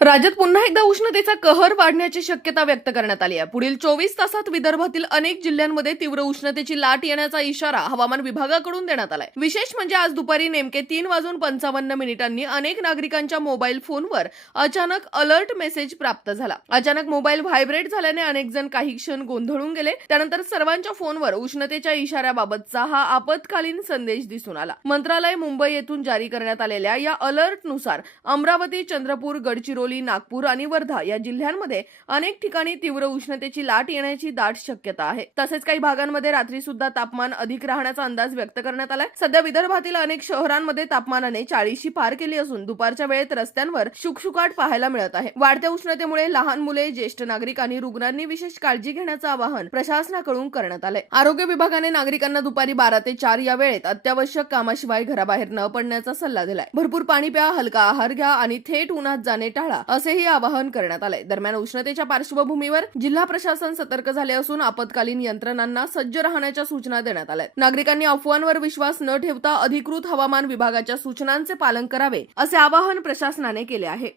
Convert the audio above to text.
राज्यात पुन्हा एकदा उष्णतेचा कहर वाढण्याची शक्यता व्यक्त करण्यात आली आहे. पुढील 24 तासात विदर्भातील अनेक जिल्ह्यांमध्ये तीव्र उष्णतेची लाट येण्याचा इशारा हवामान विभागाकडून देण्यात आलाय. विशेष म्हणजे आज दुपारी नेमके 3:55 अनेक नागरिकांच्या मोबाईल फोनवर अचानक अलर्ट मेसेज प्राप्त झाला. अचानक मोबाईल व्हायब्रेट झाल्याने अनेक जण काही क्षण गोंधळून गेले. त्यानंतर सर्वांच्या फोनवर उष्णतेच्या इशाऱ्याबाबतचा हा आपत्कालीन संदेश दिसून आला. मंत्रालय मुंबई येथून जारी करण्यात आलेल्या या अलर्टनुसार अमरावती, चंद्रपूर, गडचिरोली, नागपूर आणि वर्धा या जिल्ह्यांमध्ये अनेक ठिकाणी तीव्र उष्णतेची लाट येण्याची दाट शक्यता आहे. तसेच काही भागांमध्ये रात्री सुद्धा तापमान अधिक राहण्याचा अंदाज व्यक्त करण्यात आलाय. सध्या विदर्भातील अनेक शहरांमध्ये तापमानाने 40शी पार केली असून दुपारच्या वेळेत रस्त्यांवर शुकशुकाट पाहायला मिळत आहे. वाढत्या उष्णतेमुळे लहान मुले, ज्येष्ठ नागरिक आणि रुग्णांनी विशेष काळजी घेण्याचं आवाहन प्रशासनाकडून करण्यात आलंय. आरोग्य विभागाने नागरिकांना दुपारी 12 ते 4 या वेळेत अत्यावश्यक कामाशिवाय घराबाहेर न पडण्याचा सल्ला दिलाय. भरपूर पाणी प्या, हलका आहार घ्या आणि थेट उन्हात जाणे टाळा असेही आवाहन करण्यात आले. दरम्यान उष्णतेच्या पार्श्वभूमीवर जिल्हा प्रशासन सतर्क झाले असून आपत्कालीन यंत्रणांना सज्ज राहण्याच्या सूचना देण्यात आल्या. नागरिकांनी अफवांवर विश्वास न ठेवता अधिकृत हवामान विभागाच्या सूचनांचे पालन करावे असे आवाहन प्रशासनाने केले आहे.